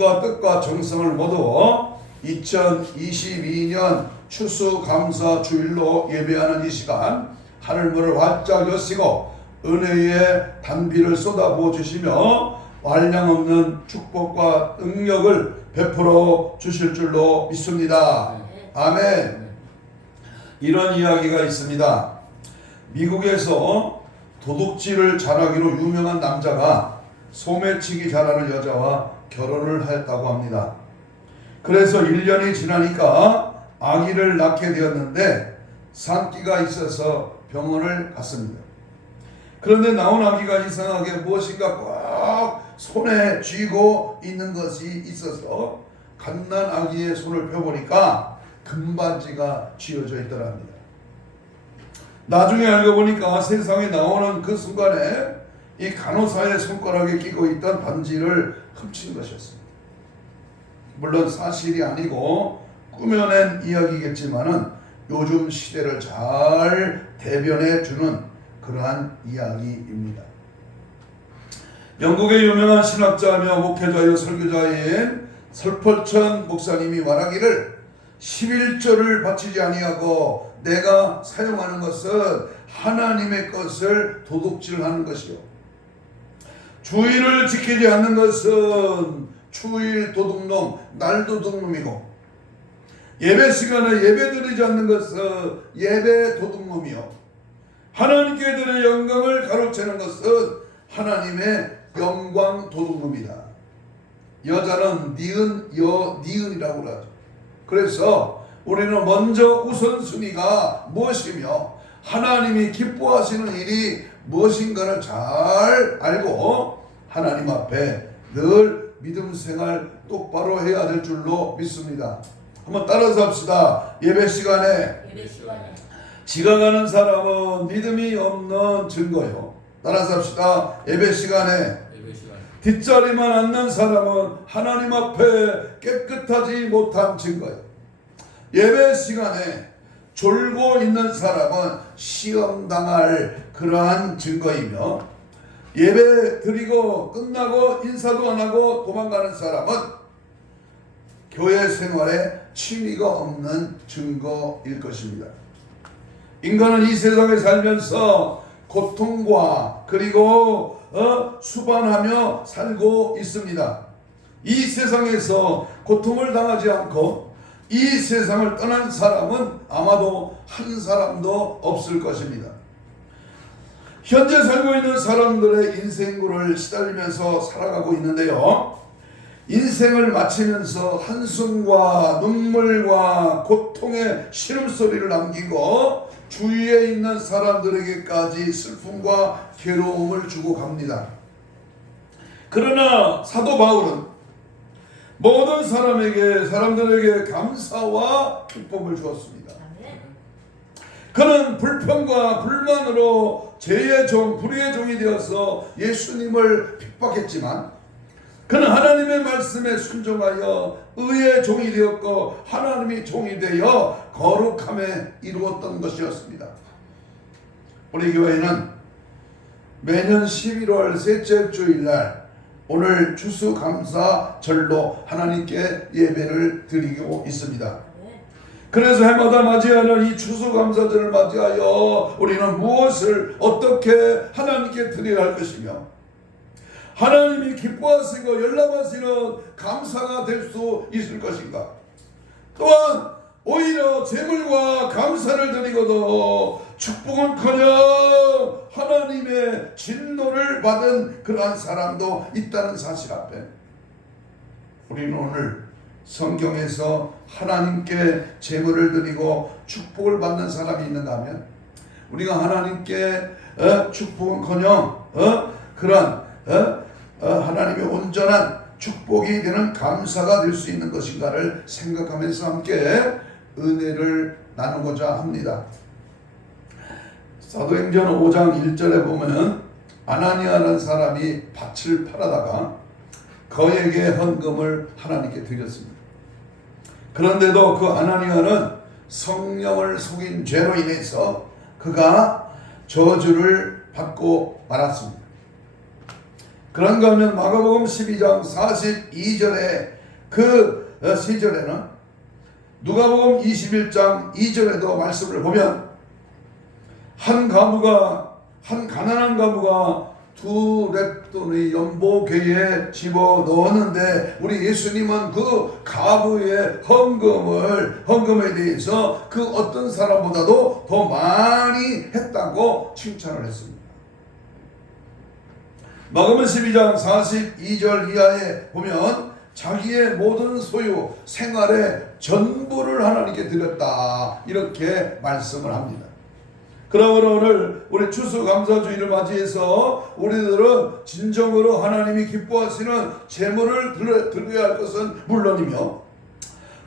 영혼과 뜻과 정성을 모두 2022년 추수감사 주일로 예배하는 이 시간 하늘문을 활짝 여시고 은혜의 단비를 쏟아부어 주시며 한량없는 축복과 능력을 베풀어 주실 줄로 믿습니다. 아멘. 이런 이야기가 있습니다. 미국에서 도둑질을 잘하기로 유명한 남자가 소매치기 잘하는 여자와 결혼을 했다고 합니다. 그래서 1년이 지나니까 아기를 낳게 되었는데 산기가 있어서 병원을 갔습니다. 그런데 나온 아기가 이상하게 무엇인가 꽉 손에 쥐고 있는 것이 있어서 갓난 아기의 손을 펴보니까 금반지가 쥐어져 있더랍니다. 나중에 알고 보니까 세상에 나오는 그 순간에 이 간호사의 손가락에 끼고 있던 반지를 훔친 것이었습니다. 물론 사실이 아니고 꾸며낸 이야기겠지만은 요즘 시대를 잘 대변해 주는 그러한 이야기입니다. 영국의 유명한 신학자며 목회자여 설교자인 설펄천 목사님이 말하기를 11조를 바치지 아니하고 내가 사용하는 것은 하나님의 것을 도둑질하는 것이요, 주일을 지키지 않는 것은 주일 도둑놈, 날도둑놈이고, 예배 시간에 예배 드리지 않는 것은 예배 도둑놈이요, 하나님께 드릴 영광을 가로채는 것은 하나님의 영광 도둑놈이다. 여자는 니은이라고 하죠. 그래서 우리는 먼저 우선순위가 무엇이며 하나님이 기뻐하시는 일이 무엇인가를 잘 알고 하나님 앞에 늘 믿음 생활 똑바로 해야 될 줄로 믿습니다. 한번 따라서 합시다. 예배 시간에 지각하는 사람은 믿음이 없는 증거요. 따라서 합시다. 예배 시간에 뒷자리만 앉는 사람은 하나님 앞에 깨끗하지 못한 증거예요. 예배 시간에 졸고 있는 사람은 시험당할 그러한 증거이며, 예배 드리고 끝나고 인사도 안 하고 도망가는 사람은 교회 생활에 취미가 없는 증거일 것입니다. 인간은 이 세상에 살면서 고통과 그리고 수반하며 살고 있습니다. 이 세상에서 고통을 당하지 않고 이 세상을 떠난 사람은 아마도 한 사람도 없을 것입니다. 현재 살고 있는 사람들의 인생고를 시달리면서 살아가고 있는데요, 인생을 마치면서 한숨과 눈물과 고통의 신음소리를 남기고 주위에 있는 사람들에게까지 슬픔과 괴로움을 주고 갑니다. 그러나 사도 바울은 모든 사람들에게 감사와 기쁨을 주었습니다. 그는 불평과 불만으로 죄의 종, 불의의 종이 되어서 예수님을 핍박했지만 그는 하나님의 말씀에 순종하여 의의 종이 되었고 하나님이 종이 되어 거룩함에 이루었던 것이었습니다. 우리 교회는 매년 11월 셋째 주일날 오늘 추수감사절로 하나님께 예배를 드리고 있습니다. 그래서 해마다 맞이하는 이 추수감사절을 맞이하여 우리는 무엇을 어떻게 하나님께 드려야 할 것이며 하나님이 기뻐하시고 열람하시는 감사가 될 수 있을 것인가, 또한 오히려 제물과 감사를 드리고도 축복은커녕 하나님의 진노를 받은 그러한 사람도 있다는 사실 앞에 우리는 오늘 성경에서 하나님께 제물을 드리고 축복을 받는 사람이 있는가 하면 우리가 하나님께 축복은커녕 그런 하나님의 온전한 축복이 되는 감사가 될 수 있는 것인가를 생각하면서 함께 은혜를 나누고자 합니다. 사도행전 5장 1절에 보면 아나니아라는 사람이 밭을 팔아다가 거액의 헌금을 하나님께 드렸습니다. 그런데도 그 아나니아는 성령을 속인 죄로 인해서 그가 저주를 받고 말았습니다. 그런가 하면 마가복음 12장 42절에 그 시절에는 누가복음 21장 2절에도 말씀을 보면 한 가난한 가부가 2렙돈의 연보궤에 집어넣었는데 우리 예수님은 그 가부의 헌금에 대해서 그 어떤 사람보다도 더 많이 했다고 칭찬을 했습니다. 마가복음 12장 42절 이하에 보면 자기의 모든 소유, 생활의 전부를 하나님께 드렸다 이렇게 말씀을 합니다. 그러므로 오늘 우리 추수감사주의를 맞이해서 우리들은 진정으로 하나님이 기뻐하시는 제물을 드려야 할 것은 물론이며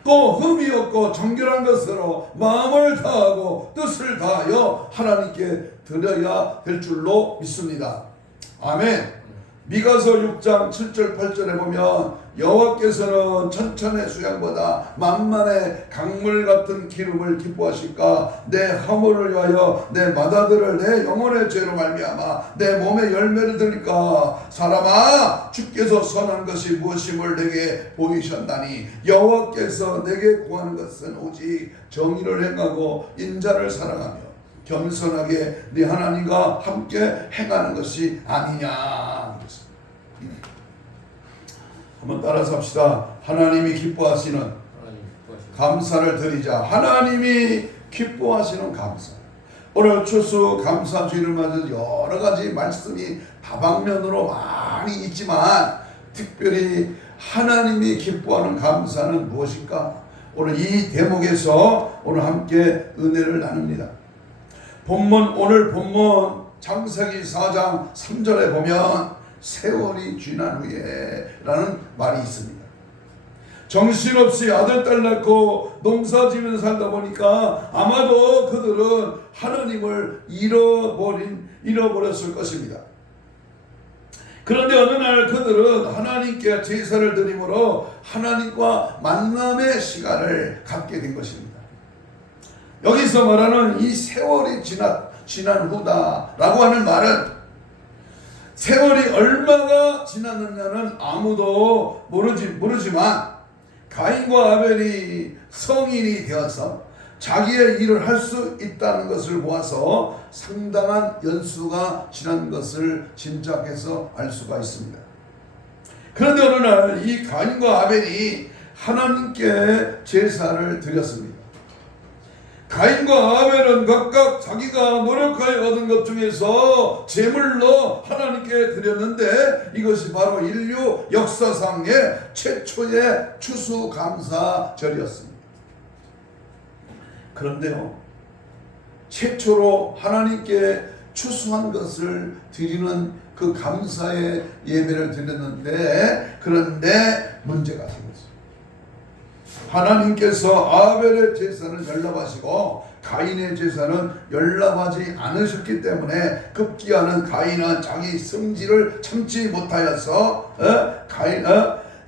또 흠이 없고 정결한 것으로 마음을 다하고 뜻을 다하여 하나님께 드려야 될 줄로 믿습니다. 아멘. 미가서 6장 7절 8절에 보면 여호와께서는 천천의 수양보다 만만의 강물 같은 기름을 기뻐하실까. 내 허물을 위하여 내 마다들을 내 영혼의 죄로 말미암아 내 몸에 열매를 드릴까. 사람아, 주께서 선한 것이 무엇임을 내게 보이셨나니 여호와께서 내게 구하는 것은 오직 정의를 행하고 인자를 사랑하며 겸손하게 네 하나님과 함께 행하는 것이 아니냐. 한번 따라서 합시다. 하나님이 기뻐하시는 감사를 드리자. 하나님이 기뻐하시는 감사. 오늘 추수감사주의를 맞아 여러 가지 말씀이 다방면으로 많이 있지만 특별히 하나님이 기뻐하는 감사는 무엇일까? 오늘 이 대목에서 오늘 함께 은혜를 나눕니다. 오늘 본문 창세기 4장 3절에 보면 세월이 지난 후에 라는 말이 있습니다. 정신없이 아들 딸 낳고 농사지면서 살다 보니까 아마도 그들은 하나님을 잃어버렸을 것입니다. 그런데 어느 날 그들은 하나님께 제사를 드림으로 하나님과 만남의 시간을 갖게 된 것입니다. 여기서 말하는 이 세월이 지난 후다라고 하는 말은 세월이 얼마가 지났느냐는 아무도 모르지만 가인과 아벨이 성인이 되어서 자기의 일을 할 수 있다는 것을 보아서 상당한 연수가 지난 것을 짐작해서 알 수가 있습니다. 그런데 어느 날 이 가인과 아벨이 하나님께 제사를 드렸습니다. 가인과 아벨은 각각 자기가 노력하여 얻은 것 중에서 제물로 하나님께 드렸는데 이것이 바로 인류 역사상의 최초의 추수감사절이었습니다. 그런데요, 최초로 하나님께 추수한 것을 드리는 그 감사의 예배를 드렸는데 그런데 문제가 생겼어요. 하나님께서 아벨의 제사는 연락하시고 가인의 제사는 연락하지 않으셨기 때문에 급기야는 가인은 자기 성질을 참지 못하여서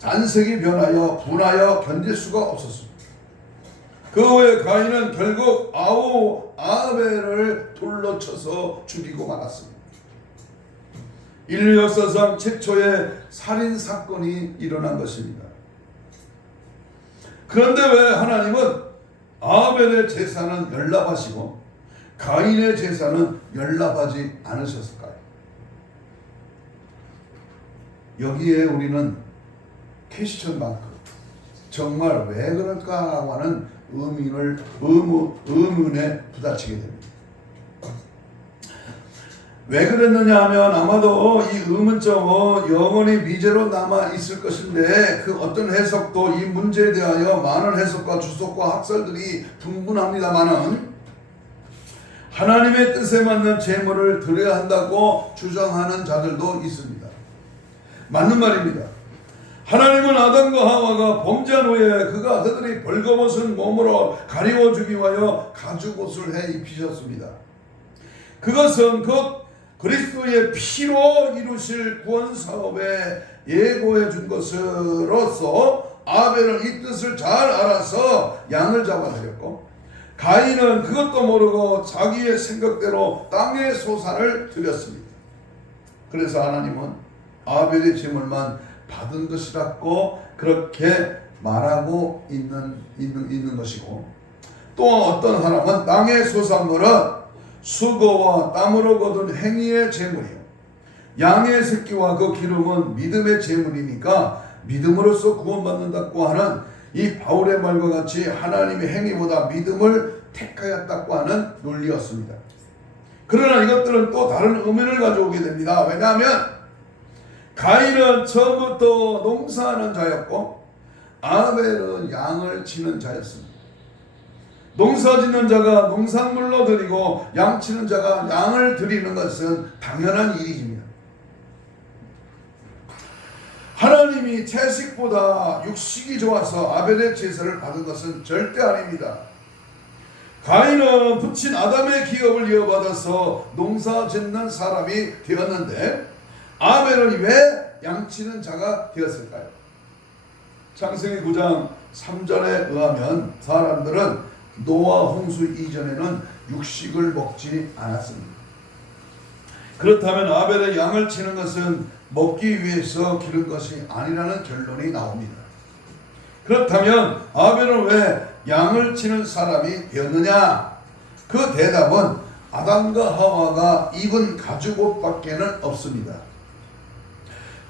안색이 변하여 분하여 견딜 수가 없었습니다. 그 후에 가인은 결국 아벨을 돌로 쳐서 죽이고 말았습니다. 인류 역사상 최초의 살인사건이 일어난 것입니다. 그런데 왜 하나님은 아벨의 제사는 연락하시고 가인의 제사는 연락하지 않으셨을까요? 여기에 우리는 퀘스천 마크, 정말 왜 그럴까 하는 의문에 부딪히게 됩니다. 왜 그랬느냐 하면 아마도 이 의문점은 영원히 미제로 남아 있을 것인데 그 어떤 해석도 이 문제에 대하여 많은 해석과 주석과 학설들이 분분합니다만은 하나님의 뜻에 맞는 제물을 드려야 한다고 주장하는 자들도 있습니다. 맞는 말입니다. 하나님은 아담과 하와가 범죄한 후에 그들이 벌거벗은 몸으로 가리워주기 위하여 가죽옷을 해 입히셨습니다. 그것은 그리스도의 피로 이루실 구원 사업에 예고해 준 것으로서 아벨은 이 뜻을 잘 알아서 양을 잡아드렸고 가인은 그것도 모르고 자기의 생각대로 땅의 소산을 드렸습니다. 그래서 하나님은 아벨의 제물만 받은 것이라고 그렇게 말하고 있는 것이고, 또 어떤 사람은 땅의 소산물은 수고와 땀으로 거둔 행위의 제물이요, 양의 새끼와 그 기름은 믿음의 제물이니까 믿음으로써 구원받는다고 하는 이 바울의 말과 같이 하나님의 행위보다 믿음을 택하였다고 하는 논리였습니다. 그러나 이것들은 또 다른 의미를 가져오게 됩니다. 왜냐하면 가인은 처음부터 농사하는 자였고 아벨은 양을 치는 자였습니다. 농사 짓는 자가 농산물로 드리고 양 치는 자가 양을 드리는 것은 당연한 일입니다. 하나님이 채식보다 육식이 좋아서 아벨의 제사를 받은 것은 절대 아닙니다. 가인은 부친 아담의 기업을 이어받아서 농사 짓는 사람이 되었는데 아벨은 왜 양치는 자가 되었을까요? 창세기 9장 3절에 의하면 사람들은 노아 홍수 이전에는 육식을 먹지 않았습니다. 그렇다면 아벨의 양을 치는 것은 먹기 위해서 기른 것이 아니라는 결론이 나옵니다. 그렇다면 아벨은 왜 양을 치는 사람이 되었느냐? 그 대답은 아담과 하와가 입은 가죽옷밖에는 없습니다.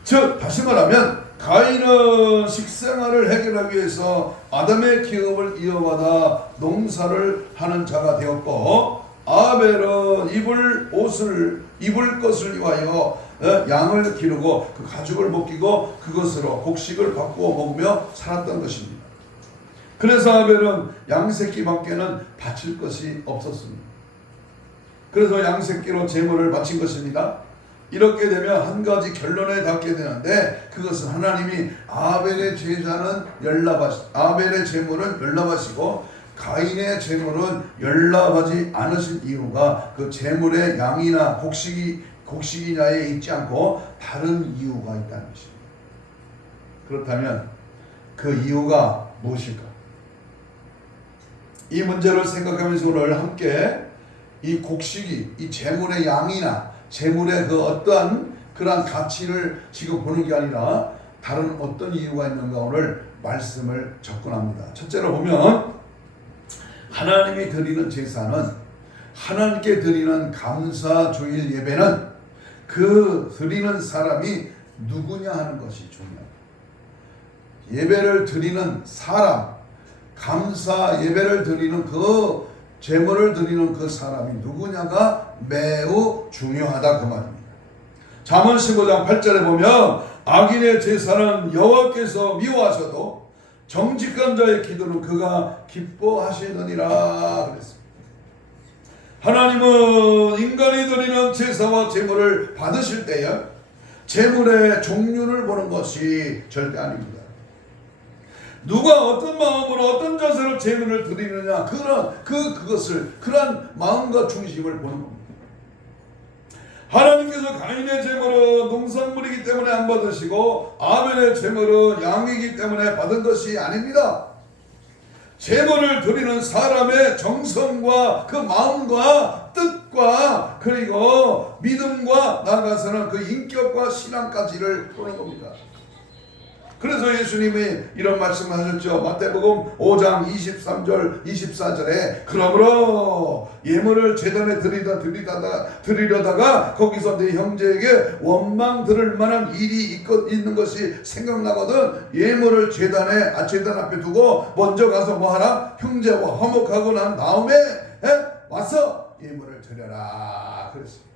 즉 다시 말하면 가인은 식생활을 해결하기 위해서 아담의 기업을 이어받아 농사를 하는 자가 되었고, 아벨은 입을 것을 위하여 양을 기르고 그 가죽을 벗기고 그것으로 곡식을 바꾸어 먹으며 살았던 것입니다. 그래서 아벨은 양새끼밖에는 바칠 것이 없었습니다. 그래서 양새끼로 제물을 바친 것입니다. 이렇게 되면 한 가지 결론에 닿게 되는데, 그것은 하나님이 아벨의 제물은 연락하시고 가인의 제물은 연락하지 않으신 이유가 그 제물의 양이나 곡식이냐에 있지 않고 다른 이유가 있다는 것입니다. 그렇다면 그 이유가 무엇일까? 이 문제를 생각하면서 오늘 함께 이 곡식이 이 제물의 양이나 제물의 그 어떠한 그러한 가치를 지금 보는 게 아니라 다른 어떤 이유가 있는가 오늘 말씀을 접근합니다. 첫째로 보면 하나님이 드리는 제사는, 하나님께 드리는 감사주일 예배는 그 드리는 사람이 누구냐 하는 것이 중요합니다. 예배를 드리는 사람, 감사 예배를 드리는 그 제물을 드리는 그 사람이 누구냐가 매우 중요하다 그 말입니다. 잠언 15장 8절에 보면 악인의 제사는 여호와께서 미워하셔도 정직한 자의 기도는 그가 기뻐하시느니라 그랬습니다. 하나님은 인간이 드리는 제사와 제물을 받으실 때에 제물의 종류를 보는 것이 절대 아닙니다. 누가 어떤 마음으로 어떤 자세로 제물을 드리느냐, 그러한 마음과 중심을 보는 겁니다. 하나님께서 가인의 제물은 농산물이기 때문에 안 받으시고 아벨의 제물은 양이기 때문에 받은 것이 아닙니다. 제물을 드리는 사람의 정성과 그 마음과 뜻과 그리고 믿음과 나아가서는 그 인격과 신앙까지를 보는 겁니다. 그래서 예수님이 이런 말씀을 하셨죠. 마태복음 5장 23절 24절에 그러므로 예물을 제단에 드리려다가 거기서 네 형제에게 원망 들을 만한 일이 있는 것이 생각나거든 예물을 제단 앞에 두고 먼저 가서 뭐하라? 형제와 화목하고 난 다음에 와서 예물을 드려라 그랬습니다.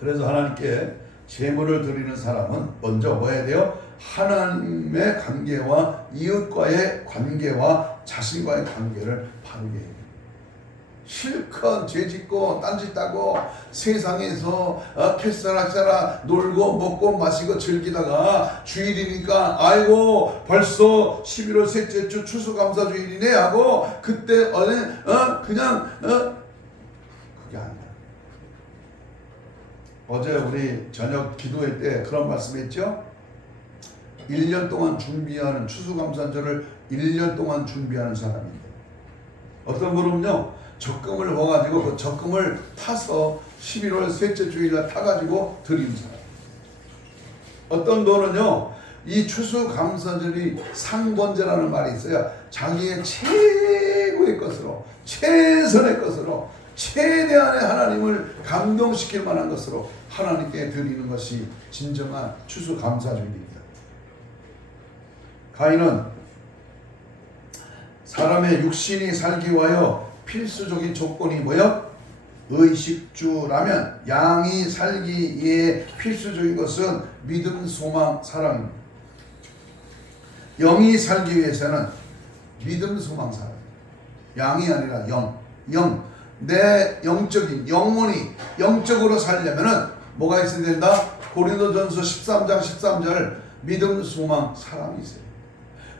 그래서 하나님께 제물을 드리는 사람은 먼저 뭐 해야 돼요? 하나님의 관계와 이웃과의 관계와 자신과의 관계를 바르게 해야 돼요. 실컷 죄짓고 딴짓하고 세상에서 캐싸라캐싸라 놀고 먹고 마시고 즐기다가 주일이니까 아이고 벌써 11월 셋째 주 추수감사주일이네 하고 그때 그게 아니야. 어제 우리 저녁 기도회 때 그런 말씀했죠. 1년 동안 준비하는 추수감사절을 1년 동안 준비하는 사람인데 어떤 분은요 적금을 모아가지고 그 적금을 타서 11월 셋째 주일날 타가지고 드리는 사람. 어떤 분은요, 이 추수감사절이 상번제라는 말이 있어요. 자기의 최고의 것으로, 최선의 것으로, 최대한의 하나님을 감동시킬 만한 것으로 하나님께 드리는 것이 진정한 추수감사절입니다. 가인은 사람의 육신이 살기 위하여 필수적인 조건이 뭐요? 의식주라면 양이 살기에 필수적인 것은 믿음, 소망, 사랑입니다. 영이 살기 위해서는 믿음, 소망, 사랑. 양이 아니라 영. 내 영적인 영혼이 영적으로 살려면은 뭐가 있어야 된다? 고린도전서 13장 13절 믿음, 소망, 사랑이 있어요.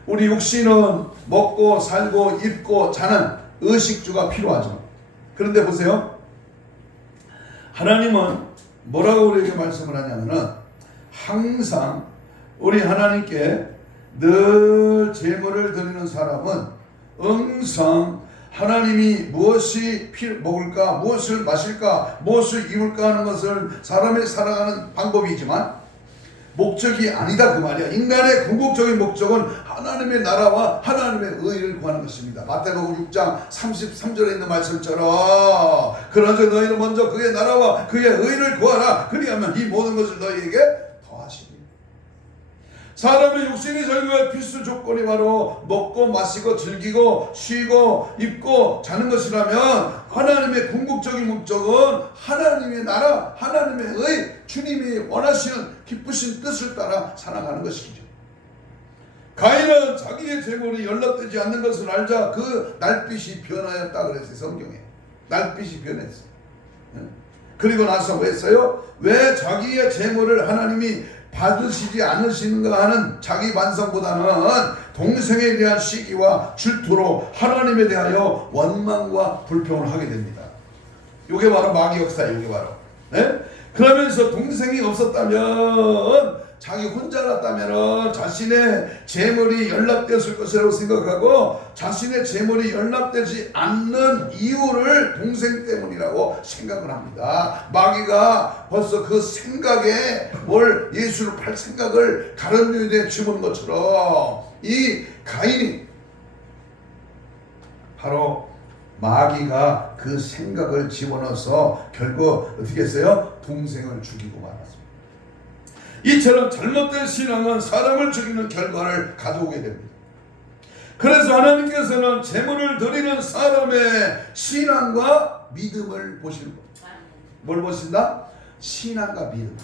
우리 육신은 먹고 살고 입고 자는 의식주가 필요하죠. 그런데 보세요. 하나님은 뭐라고 우리에게 말씀을 하냐면은 항상 우리 하나님께 늘 제물을 드리는 사람은 항상 하나님이 무엇이 먹을까, 무엇을 마실까, 무엇을 입을까 하는 것을 사람이 살아가는 방법이지만 목적이 아니다 그 말이야. 인간의 궁극적인 목적은 하나님의 나라와 하나님의 의를 구하는 것입니다. 마태복음 6장 33절에 있는 말씀처럼 그러나 너희는 먼저 그의 나라와 그의 의를 구하라. 그리하면 이 모든 것을 너희에게 더하시리. 사람의 육신이 살기 위한 필수 조건이 바로 먹고 마시고 즐기고 쉬고 입고 자는 것이라면 하나님의 궁극적인 목적은 하나님의 나라, 하나님의 의, 주님이 원하시는 기쁘신 뜻을 따라 살아가는 것이죠. 가인은 자기의 재물이 연락되지 않는 것을 알자 그 날빛이 변하였다 그랬어요. 성경에 날빛이 변했어요. 그리고 나서 왜 했어요? 왜 자기의 재물을 하나님이 받으시지 않으시는가 하는 자기 반성보다는 동생에 대한 시기와 질투로 하나님에 대하여 원망과 불평을 하게 됩니다. 이게 바로 마귀 역사예요. 이게 바로. 네? 그러면서 동생이 없었다면 자기 혼자였다면 자신의 재물이 연락되었을 것이라고 생각하고 자신의 재물이 연락되지 않는 이유를 동생 때문이라고 생각을 합니다. 마귀가 벌써 그 생각에 뭘 예수를 팔 생각을 가룟유대에 집은 것처럼 이 가인이 바로 마귀가 그 생각을 집어넣어서 결국 어떻게 했어요? 동생을 죽이고 말았습니다. 이처럼 잘못된 신앙은 사람을 죽이는 결과를 가져오게 됩니다. 그래서 하나님께서는 재물을 드리는 사람의 신앙과 믿음을 보시는 겁니다. 뭘 보신다? 신앙과 믿음.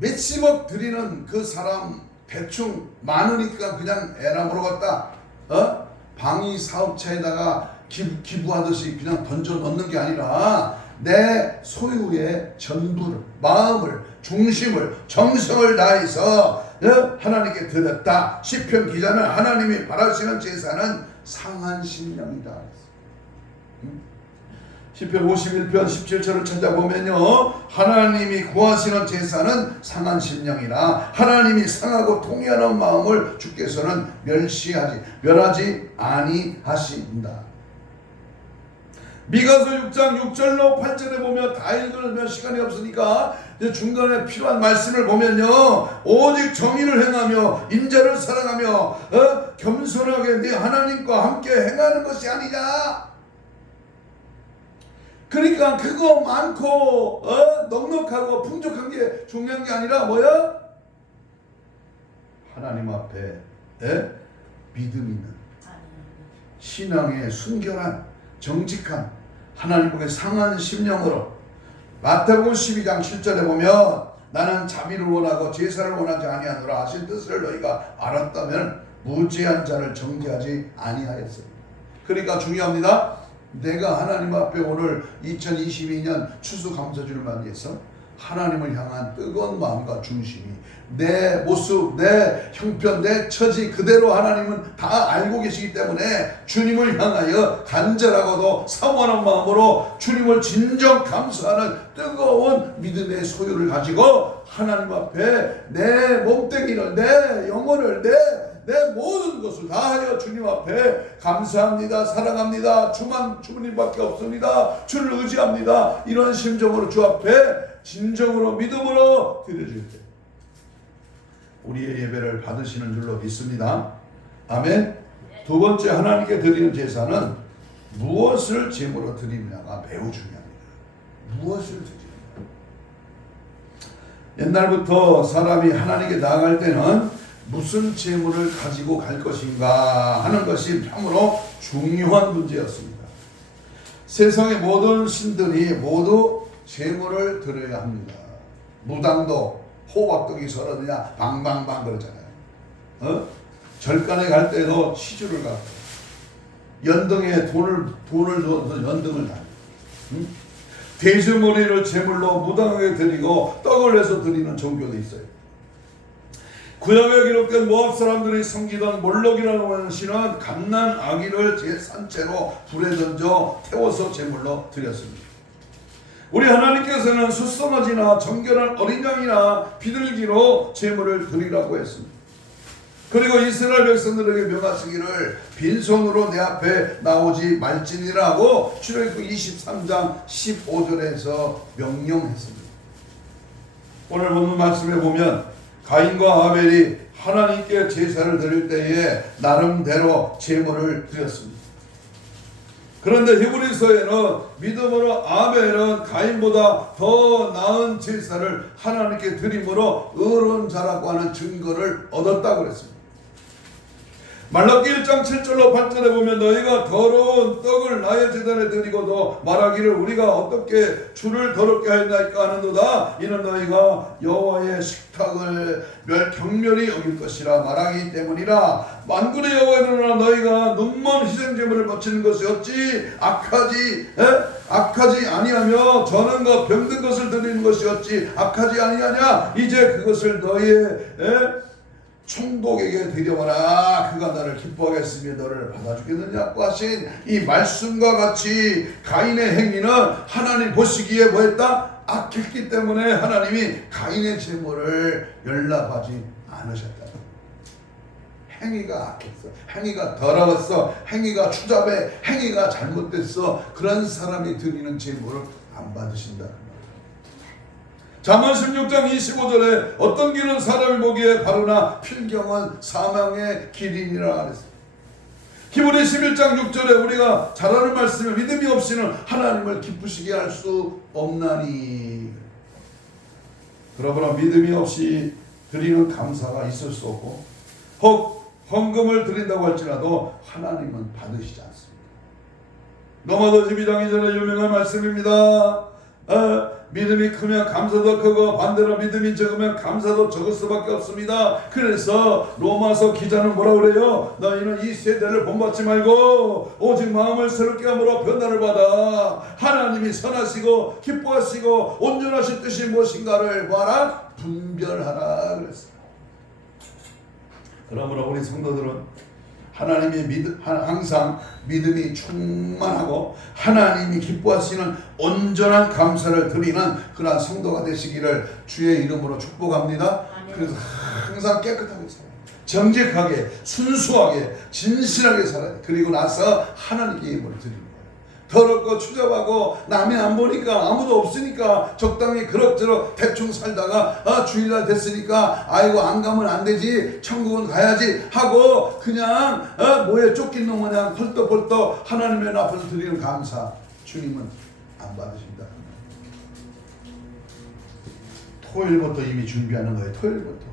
몇십억 드리는 그 사람 대충 많으니까 그냥 에라 물어갔다. 방위 사업체에다가 기부하듯이 그냥 던져 넣는 게 아니라 내 소유의 전부를, 마음을, 중심을, 정성을 다해서 하나님께 드렸다. 시편 기자는 하나님이 바라시는 제사는 상한 심령이다. 시편 51편 17절을 찾아보면요, 하나님이 구하시는 제사는 상한 심령이라. 하나님이 상하고 통회하는 마음을 주께서는 멸하지 아니하신다. 미가서 6장 6절로 8절에 보면 다 읽으면 시간이 없으니까 이제 중간에 필요한 말씀을 보면요, 오직 정의를 행하며 인자를 사랑하며 겸손하게 네 하나님과 함께 행하는 것이 아니냐. 그러니까 그거 많고 넉넉하고 풍족한 게 중요한 게 아니라 뭐야? 하나님 앞에 믿음 있는 신앙의 순결한 정직한 하나님 보기에 상한 심령으로. 마태복음 12장 7절에 보면 나는 자비를 원하고 제사를 원하지 아니하노라 하신 뜻을 너희가 알았다면 무죄한 자를 정죄하지 아니하였습니다. 그러니까 중요합니다. 내가 하나님 앞에 오늘 2022년 추수감사주를 맞이해서 하나님을 향한 뜨거운 마음과 중심이, 내 모습, 내 형편, 내 처지 그대로 하나님은 다 알고 계시기 때문에 주님을 향하여 간절하고도 사모하는 마음으로 주님을 진정 감사하는 뜨거운 믿음의 소유를 가지고 하나님 앞에 내 몸뚱이를, 내 영혼을, 내 모든 것을 다하여 주님 앞에 감사합니다, 사랑합니다, 주님밖에 없습니다, 주를 의지합니다, 이런 심정으로 주 앞에 진정으로 믿음으로 드려줄 때 우리의 예배를 받으시는 줄로 믿습니다. 아멘. 두 번째, 하나님께 드리는 제사는 무엇을 제물로 드리느냐가 매우 중요합니다. 무엇을 드리느냐. 옛날부터 사람이 하나님께 나아갈 때는 무슨 제물을 가지고 갈 것인가 하는 것이 참으로 중요한 문제였습니다. 세상의 모든 신들이 모두 제물을 드려야 합니다. 무당도 호박떡이 서러느냐 방방방 그러잖아요. 절간에 갈 때도 시주를 갖고 연등에 돈을 줘서 연등을 다니. 돼지머리를 제물로 무당에게 드리고 떡을 내서 드리는 종교도 있어요. 구약에 기록된 모압 사람들이 섬기던 몰록이라는 원신은 갓난 아기를 산채로 불에 던져 태워서 제물로 드렸습니다. 우리 하나님께서는 수송아지나 정결한 어린 양이나 비둘기로 제물을 드리라고 했습니다. 그리고 이스라엘 백성들에게 명하시기를 빈손으로 내 앞에 나오지 말지니라고 출애굽기 23장 15절에서 명령했습니다. 오늘 본문 말씀에 보면 가인과 아벨이 하나님께 제사를 드릴 때에 나름대로 제물을 드렸습니다. 그런데 히브리서에는 믿음으로 아벨은 가인보다 더 나은 제사를 하나님께 드림으로 의로운 자라고 하는 증거를 얻었다고 그랬습니다. 말라기 1장 7절로 8절에 보면 너희가 더러운 떡을 나의 제단에 드리고도 말하기를 우리가 어떻게 주를 더럽게 하였나이까 하는도다. 이는 너희가 여호와의 식탁을 경멸히 여길 것이라 말하기 때문이라. 만군의 여호와의 눈으로 너희가 눈먼 희생제물을 바치는 것이 어찌 악하지 아니하며 전원과 병든 것을 드리는 것이 어찌 악하지 아니하냐. 이제 그것을 너희의 총독에게 드려봐라. 그가 너를 기뻐하겠으며 너를 받아주겠느냐고 하신 이 말씀과 같이 가인의 행위는 하나님 보시기에 뭐했다? 악했기 때문에 하나님이 가인의 제물을 연락하지 않으셨다. 행위가 악했어. 행위가 더러웠어. 행위가 추잡해. 행위가 잘못됐어. 그런 사람이 드리는 제물을 안 받으신다. 잠언 16장 25절에 어떤 길은 사람이 보기에 바르나 필경은 사망의 길이니라 그랬어요. 히브리 11장 6절에 우리가 잘 아는 말씀에 믿음이 없이는 하나님을 기쁘시게 할 수 없나니. 그러므로 믿음이 없이 드리는 감사가 있을 수 없고 혹 헌금을 드린다고 할지라도 하나님은 받으시지 않습니다. 로마서 12장 2절에 유명한 말씀입니다. 믿음이 크면 감사도 크고 반대로 믿음이 적으면 감사도 적을 수밖에 없습니다. 그래서 로마서 기자는 뭐라 그래요? 너희는 이 세대를 본받지 말고 오직 마음을 새롭게 함으로 변화를 받아 하나님이 선하시고 기뻐하시고 온전하신 뜻이 무엇인가를 봐라 분별하라 그랬어요. 그러므로 우리 성도들은 하나님의 항상 믿음이 충만하고 하나님이 기뻐하시는 온전한 감사를 드리는 그러한 성도가 되시기를 주의 이름으로 축복합니다. 그래서 항상 깨끗하게 살아요. 정직하게 순수하게 진실하게 살아요. 그리고 나서 하나님께 예물을 드리는 거예요. 더럽고 추잡하고 남이 안 보니까 아무도 없으니까 적당히 그럭저럭 대충 살다가 주일날 됐으니까 아이고 안 가면 안 되지 천국은 가야지 하고 그냥 뭐에 쫓긴 놈 그냥 펄떡펄떡 하나님의 앞에서 드리는 감사 주님은 안 받으신다. 토요일부터 이미 준비하는 거예요. 토요일부터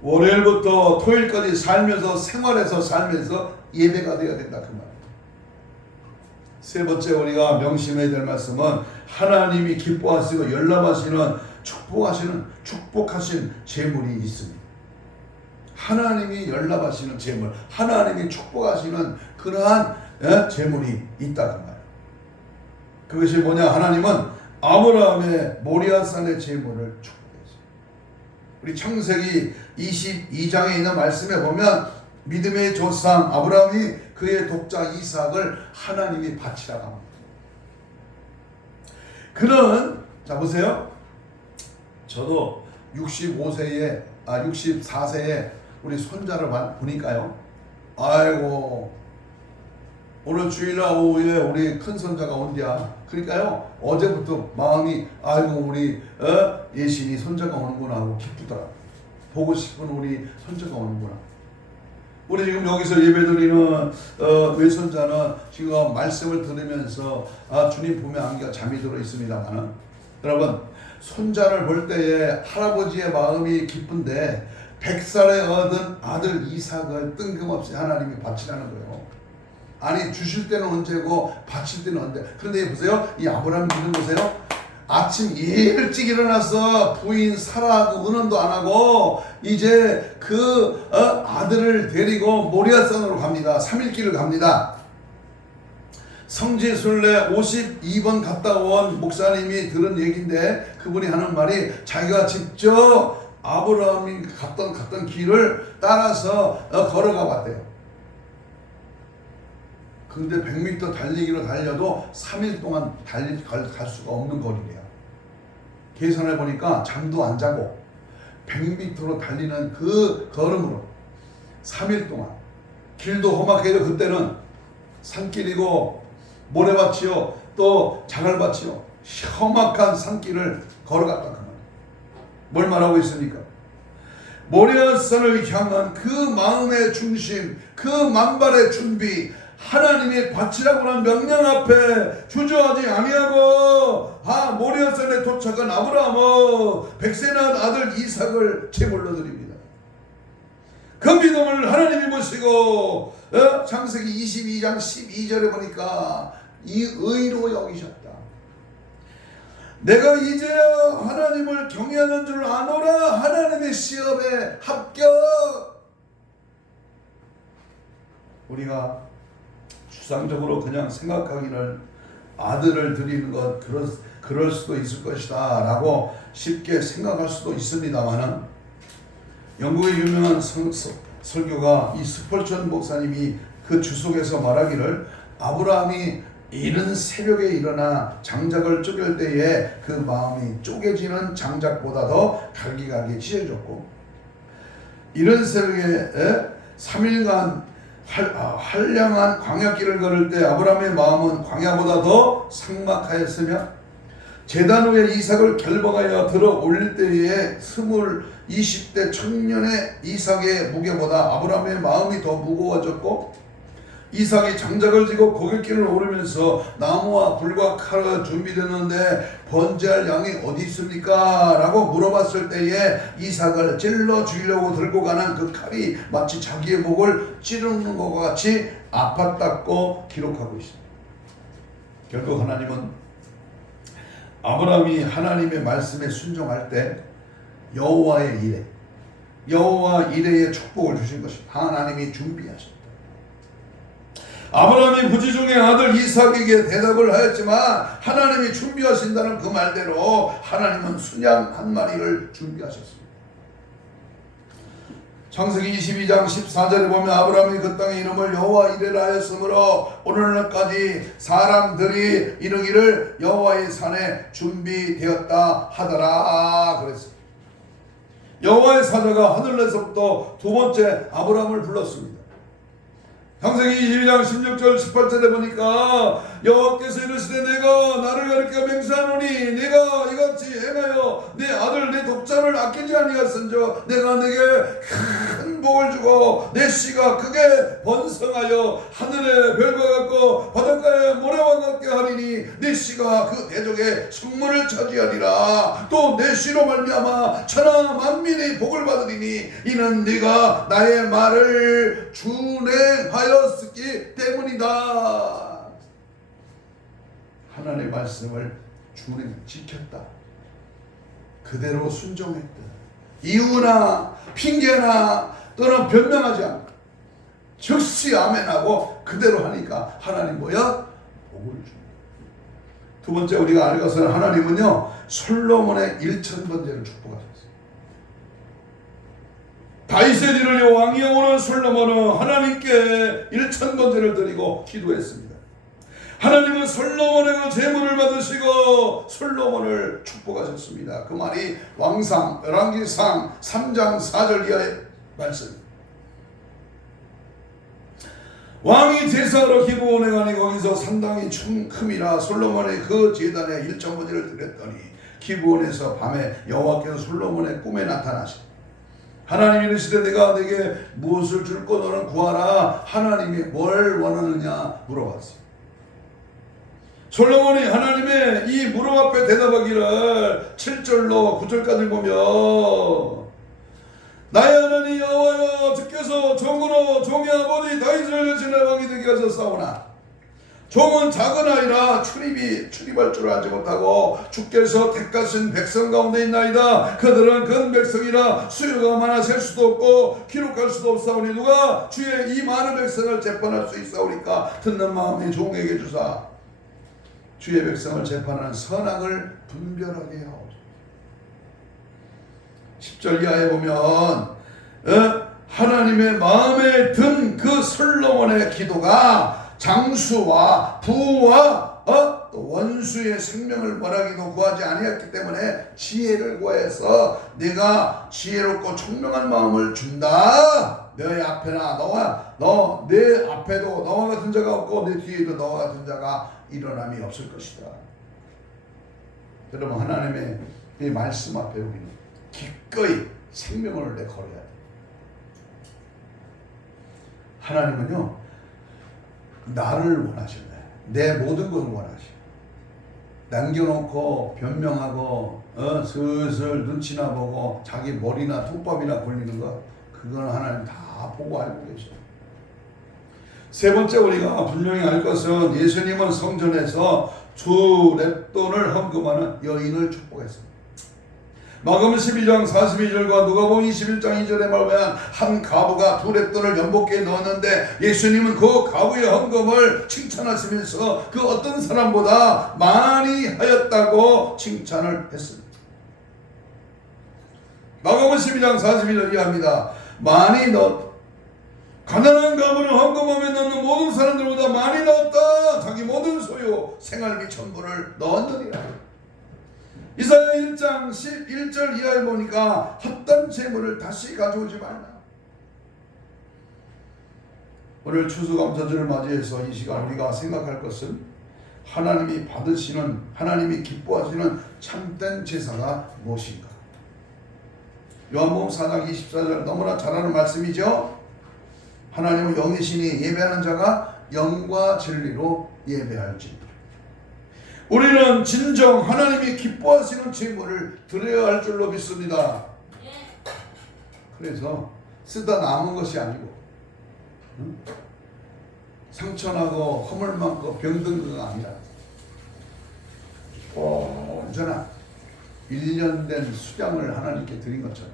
월요일부터 토요일까지 살면서 생활에서 살면서 예배가 되어야 된다 그 말. 세 번째 우리가 명심해야 될 말씀은 하나님이 기뻐하시고 열람하시는 축복하신 제물이 있습니다. 하나님이 열람하시는 제물, 하나님이 축복하시는 그러한 제물이 있다 그 말. 그것이 뭐냐? 하나님은 아브라함의 모리아산의 제물을 축복했어요. 우리 창세기 22장에 있는 말씀에 보면 믿음의 조상 아브라함이 그의 독자 이삭을 하나님이 바치라고 합니다. 그는 자 보세요. 저도 64세에 우리 손자를 보니까요. 아이고 오늘 주일날 오후에 우리 큰 손자가 온대야. 그러니까요 어제부터 마음이 아이고 우리 예신이 손자가 오는구나 하고 기쁘더라. 보고 싶은 우리 손자가 오는구나. 우리 지금 여기서 예배드리는 외손자는 지금 말씀을 들으면서 주님 보면 안개가 잠이 들어 있습니다만은, 여러분 손자를 볼 때에 할아버지의 마음이 기쁜데 100살에 얻은 아들 이삭을 뜬금없이 하나님이 바치라는 거예요. 아니 주실 때는 언제고 바칠 때는 언제. 그런데 보세요, 이 아브라함 믿음 보세요. 아침 일찍 일어나서 부인 사라하고 의논도 안 하고 이제 그 아들을 데리고 모리아산으로 갑니다. 3일길을 갑니다. 성지순례 52번 갔다 온 목사님이 들은 얘기인데, 그분이 하는 말이 자기가 직접 아브라함이 갔던 길을 따라서 걸어가 봤대요. 근데 100m 달리기로 달려도 3일 동안 갈 수가 없는 거리래요. 계산해 보니까 잠도 안 자고 100m로 달리는 그 걸음으로 3일 동안, 길도 험악해도 그때는 산길이고 모래밭이요 또 자갈밭이요 험악한 산길을 걸어갔다. 그 말. 뭘 말하고 있습니까? 모리아산을 향한 그 마음의 중심, 그 만발의 준비, 하나님이 바치라고 하는 명령 앞에 주저하지 아니하고 모리아산에 도착한 아브라함은 100세 낳은 아들 이삭을 제물로 드립니다. 그 믿음을 하나님이 보시고 창세기 22장 12절에 보니까 이 의로 여기셨다. 내가 이제야 하나님을 경외하는 줄 아노라. 하나님의 시험에 합격. 우리가 추상적으로 그냥 생각하기는 아들을 드리는 것 그럴 수도 있을 것이다 라고 쉽게 생각할 수도 있습니다만은, 영국의 유명한 설교가 이 스펄전 목사님이 그 주석에서 말하기를, 아브라함이 이른 새벽에 일어나 장작을 쪼갤 때에 그 마음이 쪼개지는 장작보다 더 갈기갈기 찢어졌고, 이른 새벽에 3일간 한량한 광야길을 걸을 때 아브라함의 마음은 광야보다 더 삭막하였으며, 제단 위에 이삭을 결박하여 들어 올릴 때에 20대 청년의 이삭의 무게보다 아브라함의 마음이 더 무거워졌고, 이삭이 장작을 지고 고갯길을 오르면서 나무와 불과 칼을 준비됐는데 번제할 양이 어디 있습니까? 라고 물어봤을 때에 이삭을 찔러 죽이려고 들고 가는 그 칼이 마치 자기의 목을 찌르는 것과 같이 아팠다고 기록하고 있습니다. 결국 하나님은 아브라함이 하나님의 말씀에 순종할 때 여호와의 이레, 여호와 이레의 축복을 주신 것입니다. 하나님이 준비하셨다. 아브라함이 부지중의 아들 이삭에게 대답을 하였지만 하나님이 준비하신다는 그 말대로 하나님은 순양 한 마리를 준비하셨습니다. 창세기 22장 14절에 보면 아브라함이 그 땅의 이름을 여호와 이레라 하였으므로 오늘날까지 사람들이 이르기를 여호와의 산에 준비되었다 하더라 그랬습니다. 여호와의 사자가 하늘에서부터 두 번째 아브라함을 불렀습니다. 창세기 22장 16절 18절에 보니까 여호와께서 이르시되 내가 나를 가리켜 맹세하노니 네가 이같이 행하여 내 아들 내 독자를 아끼지 아니하였은저 내가 내게 큰 복을 주고 내 씨가 크게 번성하여 하늘의 별과 같고 바닷가의 모래와 같게 하리니 내 씨가 그 대적의 성문을 차지하리라. 또 내 씨로 말미암아 천하 만민이 복을 받으리니 이는 네가 나의 말을 준행하였기 때문이다. 하나님의 말씀을 지켰다. 그대로 순종했다. 이유나 핑계나 또는 변명하지 않고 즉시 아멘하고 그대로 하니까 하나님 뭐야? 복을 줍니다. 두 번째 우리가 알 것은 하나님은요 솔로몬의 1000번제를 축복하셨어요. 다윗의 뒤를 이어 왕이 오는 솔로몬은 하나님께 1000번제를 드리고 기도했습니다. 하나님은 솔로몬의 제물을 받으시고 솔로몬을 축복하셨습니다. 그 말이 왕상 열왕기상 3장 4절 이하의 말씀. 왕이 제사로 기브온에 가니 거기서 상당히 큼이라 솔로몬의 그 제단에 1.5제를 드렸더니 기브온에서 밤에 여호와께서 솔로몬의 꿈에 나타나시니 하나님이 이르시되 내가 네게 무엇을 줄고 너는 구하라. 하나님이 뭘 원하느냐 물어봤어요. 솔로몬이 하나님의 이 물음 앞에 대답하기를 7절로 9절까지 보면 나의 하나님 여호와여 주께서 종으로 종의 아버지 다윗을 여신의 왕이 되게 하셨사오나 종은 작은 아이라 출입할 줄 알지 못하고 주께서 택하신 백성 가운데 있나이다. 그들은 큰 백성이라 수요가 많아 셀 수도 없고 기록할 수도 없사오니 누가 주의 이 많은 백성을 재판할 수 있사오니까 듣는 마음이 종에게 주사 주의 백성을 재판하는 선악을 분별하게 하옵소서. 10절 이하에 보면 하나님의 마음에 든 그 솔로몬의 기도가 장수와 부와 원수의 생명을 벌하기도 구하지 아니했기 때문에 지혜를 구해서 내가 지혜롭고 총명한 마음을 준다. 너의 앞에나 내 앞에도 너와 같은 자가 없고 내 뒤에도 너와 같은 자가 일어남이 없을 것이다. 여러분 하나님의 이 말씀 앞에 우리는 기꺼이 생명을 내걸어야 돼. 하나님은요 나를 원하시네. 내 모든 것을 원하시. 남겨놓고 변명하고 슬슬 눈치나 보고 자기 머리나 톱밥이나 걸리는 거 그건 하나님 다 보고 알고 계셔요. 세 번째 우리가 분명히 알 것은 예수님은 성전에서 두 렙돈을 헌금하는 여인을 축복했습니다. 마가복음 12장 42절과 누가복음 21장 2절에 말하면 한 과부가 두 렙돈을 연복기에 넣었는데 예수님은 그 과부의 헌금을 칭찬하시면서 그 어떤 사람보다 많이 하였다고 칭찬을 했습니다. 마가복음 12장 42절 이하입니다. 많이 넣었다. 가난한 과부는 헌금함에 넣는 모든 사람들보다 많이 넣었다. 자기 모든 소유 생활비 전부를 넣었느니라. 이사야 1장 11절 이하에 보니까 헛된 재물을 다시 가져오지 말라. 오늘 추수감사절을 맞이해서 이 시간 우리가 생각할 것은 하나님이 받으시는 하나님이 기뻐하시는 참된 제사가 무엇인가. 요한복음 4장 24절 너무나 잘 아는 말씀이죠. 하나님은 영이시니 예배하는 자가 영과 진리로 예배할지. 우리는 진정 하나님이 기뻐하시는 제물을 드려야 할 줄로 믿습니다. 그래서 쓰다 남은 것이 아니고 상처나고 허물 많고 병든 것가 아니라 온전한 1년 된 수량을 하나님께 드린 것처럼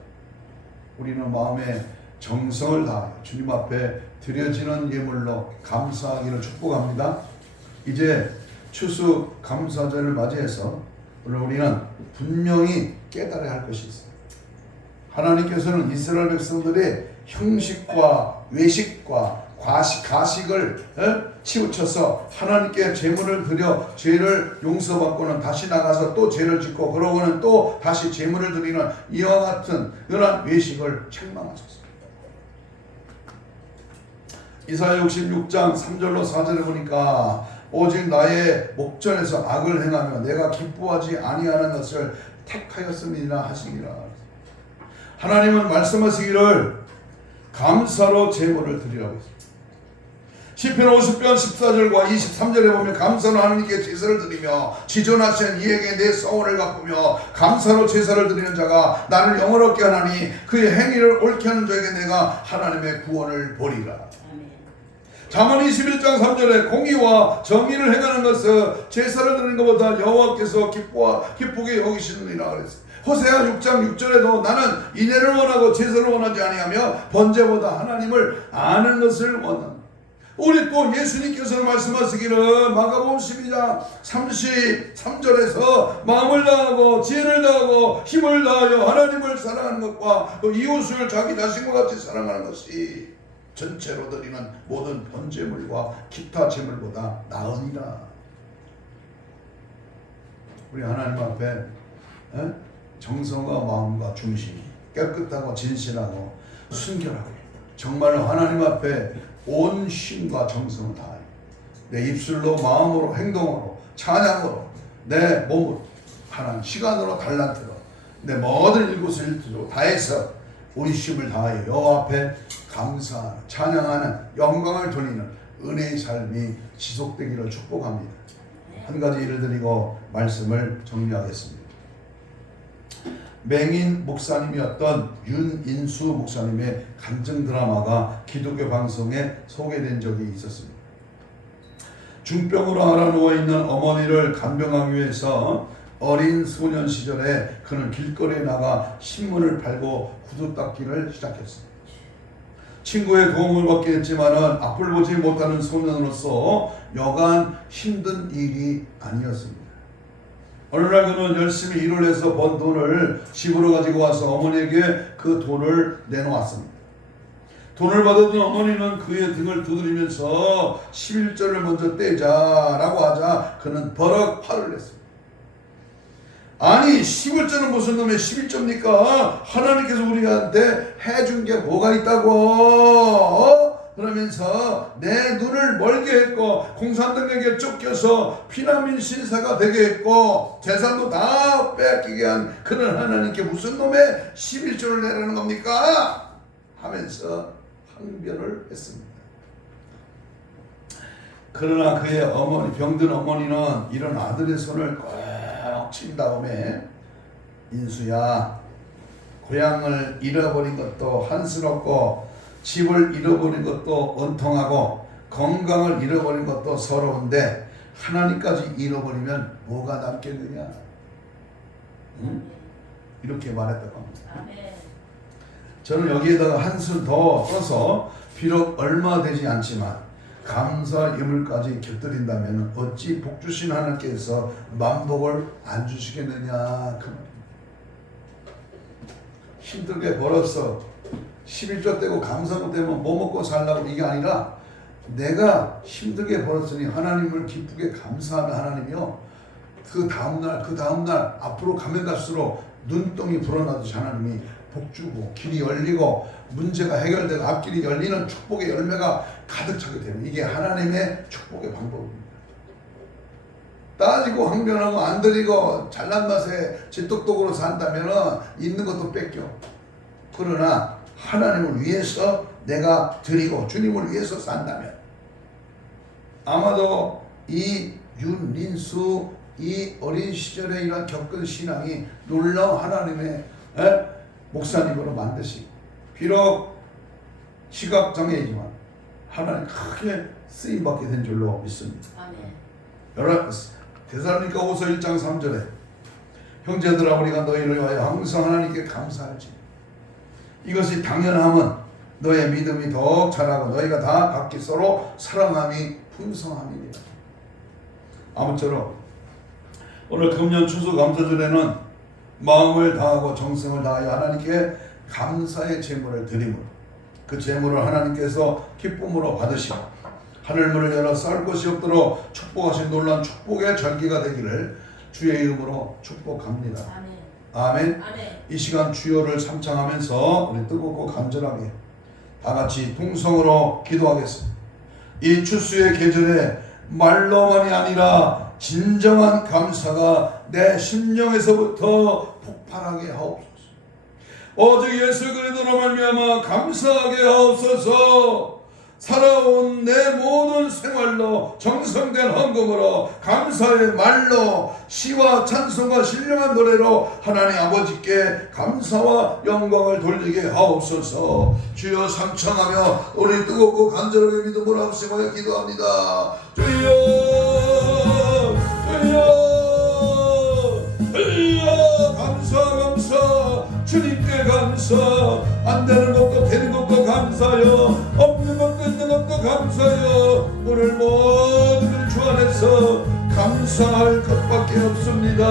우리는 마음에 정성을 다하여 주님 앞에 드려지는 예물로 감사하기를 축복합니다. 이제 추수 감사절을 맞이해서 오늘 우리는 분명히 깨달아야 할 것이 있습니다. 하나님께서는 이스라엘 백성들의 형식과 외식과 가식을 치우쳐서 하나님께 제물을 드려 죄를 용서받고는 다시 나가서 또 죄를 짓고 그러고는 또 다시 제물을 드리는 이와 같은 그런 외식을 책망하셨습니다. 이사야 66장 3절로 4절에 보니까 오직 나의 목전에서 악을 행하며 내가 기뻐하지 아니하는 것을 택하였음이라 하시기라. 하나님은 말씀하시기를 감사로 제물을 드리라고 했습니다. 시편 50편 14절과 23절에 보면 감사로 하나님께 제사를 드리며 지존하신 이에게 내 성원을 갚으며 감사로 제사를 드리는 자가 나를 영원롭게 하나니 그의 행위를 옳게 하는 자에게 내가 하나님의 구원을 보리라. 잠언 21장 3절에 공의와 정의를 행하는 것은 제사를 드리는 것보다 여호와께서 기쁘게 여기시느니라 그랬어요. 호세아 6장 6절에도 나는 인애를 원하고 제사를 원하지 아니하며 번제보다 하나님을 아는 것을 원한다. 우리 또 예수님께서 말씀하시기를 마가복음 12장 33절에서 마음을 다하고 지혜를 다하고 힘을 다하여 하나님을 사랑하는 것과 또 이웃을 자기 자신과 같이 사랑하는 것이 전체로 드리는 모든 번제물과 기타 제물보다 나으니라. 우리 하나님 앞에 정성과 마음과 중심이 깨끗하고 진실하고 순결하고 정말로 하나님 앞에 온 힘과 정성을 다하여 내 입술로 마음으로 행동으로 찬양으로 내 몸으로 하나님 시간으로 달란트로 내 모든 일구수일투로 다해서 온 힘을 다하여 여호와 앞에 감사하는 찬양하는 영광을 돌리는 은혜의 삶이 지속되기를 축복합니다. 한 가지 예를 드리고 말씀을 정리하겠습니다. 맹인 목사님이었던 윤인수 목사님의 간증 드라마가 기독교 방송에 소개된 적이 있었습니다. 중병으로 앓아 누워있는 어머니를 간병하기 위해서 어린 소년 시절에 그는 길거리에 나가 신문을 팔고 구두 닦기를 시작했습니다. 친구의 도움을 받긴 했지만은 앞을 보지 못하는 소년으로서 여간 힘든 일이 아니었습니다. 어느 날 그는 열심히 일을 해서 번 돈을 집으로 가지고 와서 어머니에게 그 돈을 내놓았습니다. 돈을 받아든 어머니는 그의 등을 두드리면서 11절을 먼저 떼자라고 하자 그는 버럭 화를 냈습니다. 아니 11절은 무슨 놈의 11조입니까? 하나님께서 우리한테 해준 게 뭐가 있다고? 그러면서 내 눈을 멀게 했고 공산당에게 쫓겨서 피난민 신사가 되게 했고 재산도 다 빼앗기게 한 그는 하나님께 무슨 놈의 11조를 내라는 겁니까? 하면서 항변을 했습니다. 그러나 그의 어머니, 병든 어머니는 이런 아들의 손을 꼭 친 다음에 인수야, 고향을 잃어버린 것도 한스럽고 집을 잃어버린 것도 원통하고 건강을 잃어버린 것도 서러운데 하나님까지 잃어버리면 뭐가 남겠느냐? 응? 이렇게 말했다고 합니다. 저는 여기에다가 한술 더 써서 비록 얼마 되지 않지만 감사 예물까지 곁들인다면 어찌 복주신 하나님께서 만복을 안 주시겠느냐 그 말입니다. 힘들게 벌었어 11조 떼고 감사 못되면 뭐 먹고 살라고 이게 아니라 내가 힘들게 벌었으니 하나님을 기쁘게 감사하는 하나님이요 그 다음날 앞으로 가면 갈수록 눈동이 불어나듯이 하나님이 복주고 길이 열리고 문제가 해결되고 앞길이 열리는 축복의 열매가 가득 차게 되는 이게 하나님의 축복의 방법입니다. 따지고 항변하고 안 드리고 잘난 맛에 지똑똑으로 산다면 있는 것도 뺏겨. 그러나 하나님을 위해서 내가 드리고 주님을 위해서 산다면 아마도 이 윤린수 이 어린 시절에 이런 겪은 신앙이 놀라운 하나님의 목사님으로 만드시고 비록 시각장애이지만 하나님 크게 쓰임받게 된 줄로 믿습니다. 여러분 데살로니가후서 1장 3절에 형제들아 우리가 너희를 위하여 항상 하나님께 감사하지 이것이 당연함은 너의 믿음이 더욱 자라고 너희가 다 각기 서로 사랑함이 풍성함이니라. 아무쪼록 오늘 금년 추수감사절에는 마음을 다하고 정성을 다하여 하나님께 감사의 제물을 드림으로 그 제물을 하나님께서 기쁨으로 받으시고 하늘문을 열어 쌀 것이 없도록 축복하신 놀라운 축복의 절기가 되기를 주의 이름으로 축복합니다. 아멘. 이 시간 주여를 참창하면서 우리 뜨겁고 간절하게 다같이 통성으로 기도하겠습니다. 이 추수의 계절에 말로만이 아니라 진정한 감사가 내 심령에서부터 폭발하게 하옵소서. 오직 예수 그리스도로 말미암아 감사하게 하옵소서. 살아온 내 모든 생활로 정성된 헌금으로 감사의 말로 시와 찬송과 신령한 노래로 하나님 아버지께 감사와 영광을 돌리게 하옵소서. 주여 삼창하며 우리 뜨겁고 간절하게 믿음으로 합심하여 기도합니다. 주여 감사 주님께 감사. 안 되는 것도 되는 것도 감사요 없는 것도 있는 것도 감사요 오늘 모든 주 안에서 감사할 것밖에 없습니다.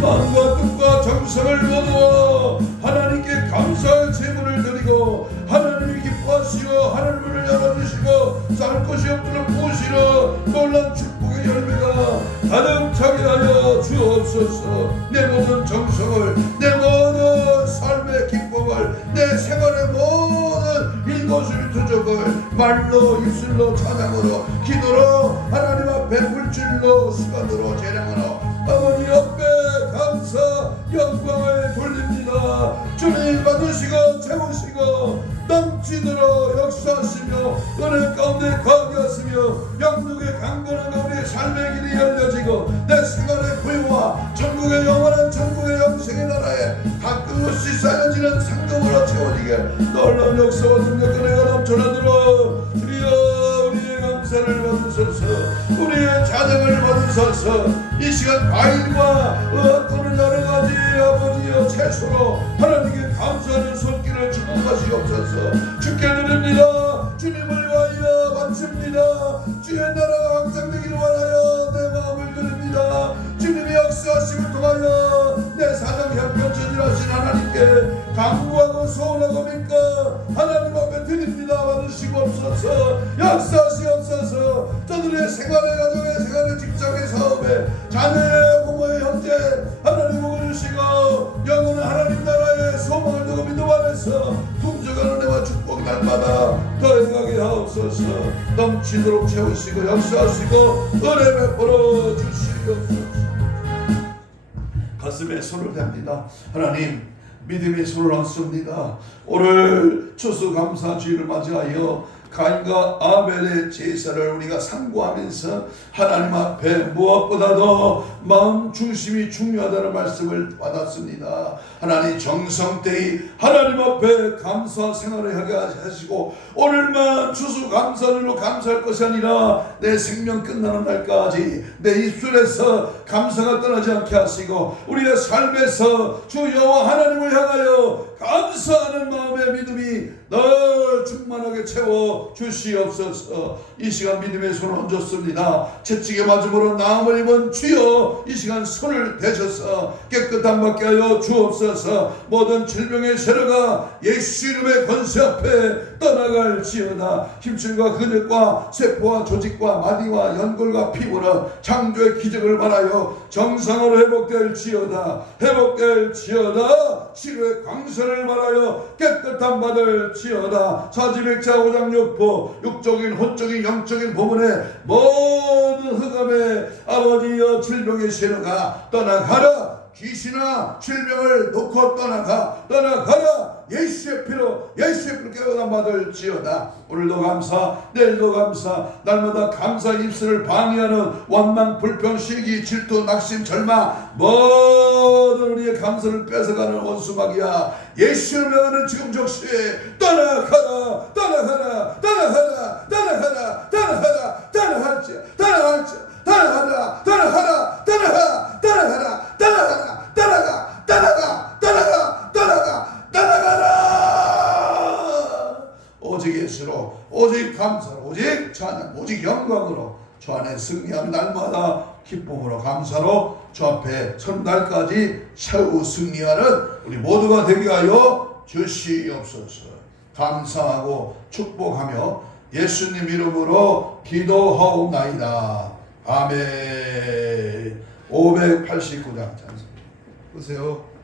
마음과 뜻과 정성을 모두 하나님께 감사의 제물을 드리고 하나님이 기뻐하시어 하늘문을 열어주시고 쌀 것이 없도록 부으시러 놀란 축복의 열매가 가득 차게 하여 주옵소서. 내 모든 정성을 내 모든 삶의 기쁨을 내 생활의 모든 일것을 말로 입술로 찬양으로 기도로 하나님 앞에 물질로 수건으로 재량으로 아버지 앞에 감사 영광을 돌립니다. 주님 받으시고 채우시고 넘치도록 역사하시며 은혜 가운데 거하게 하시며 영육의 강건함과 우리의 삶의 길이 열려지고 내 생활의 부유와 천국의 영원한 천국의 영생의 나라에 가끔씩 쌓여지는 상급으로 채워지게 놀라운 역사와 능력 은혜가 넘쳐나도록 주여 우리의 감사를 받으소서. 우리의 찬양을 받으소서. 이 시간 과일과 또는 여러가지 아버지여 채소로 하나님께 감사하는 손길을 축복하시옵소서. 주께 드립니다. 주님을 위하여 바칩니다. 주의 나라가 확장되기를 원하여 내 마음을 드립니다. 주님의 역사하심을 통하여 내 사정 형편천지하신 하나님께 간구하고 소원하고 믿고 하나님 앞에 드립니다. 받으시옵소서. 역사하시옵소서. 저들의 생활의 가정의 생활의 직장의 사업에 자녀의 부모의 형제 하나님을 주시고 영원한 하나님 나라의 소망을 두고 믿음 안에서 풍족한 은혜와 축복 날마다 더해가게 하옵소서. 넘치도록 채우시고 역사하시고 은혜 베풀어 주시옵소서. 가슴에 손을 댑니다. 하나님 믿음의 손을 얹습니다. 오늘 추수감사주일을 맞이하여 가인과 아벨의 제사를 우리가 상고하면서 하나님 앞에 무엇보다도 마음 중심이 중요하다는 말씀을 받았습니다. 하나님 정성되이 하나님 앞에 감사 생활을 하게 하시고 오늘만 추수감사일로 감사할 것이 아니라 내 생명 끝나는 날까지 내 입술에서 감사가 떠나지 않게 하시고 우리의 삶에서 주 여호와 하나님을 향하여 감사하는 마음의 믿음이 늘 충만하게 채워 주시옵소서. 이 시간 믿음의 손을 얹었습니다. 채찍에 맞음으로 나음을 입은 주여 이 시간 손을 대셔서 깨끗함 받게 하여 주옵소서. 모든 질병의 세력아 예수 이름의 권세 앞에 떠나갈지어다. 힘줄과 근육과 세포와 조직과 마디와 연골과 피부는 창조의 기적을 말하여 정상으로 회복될지어다. 회복될지어다. 치료의 광선을 말하여 깨끗함 받을지어다. 사지백자 오장육부 육적인 혼적인 영적인 부분에 모든 흑암의 아버지여 질병의 세력아 떠나가라. 귀신아 질병을 놓고 떠나가라. 예수의 피로 깨어남 받을지어다. 오늘도 감사 내일도 감사 날마다 감사 입술을 방해하는 원망 불평 시기 질투 낙심 절망 모든 우리의 감사를 뺏어가는 원수마귀야 예수를 명하는 지금 적시에 떠나가라. 오직 예수로 오직 감사로 오직 찬양 오직 영광으로 주 안에 승리하는 날마다 기쁨으로 감사로 주 앞에 선 날까지 최후 승리하는 우리 모두가 되게 하여 주시옵소서. 감사하고 축복하며 예수님 이름으로 기도하옵나이다. 아멘. 589장 찬송 보세요.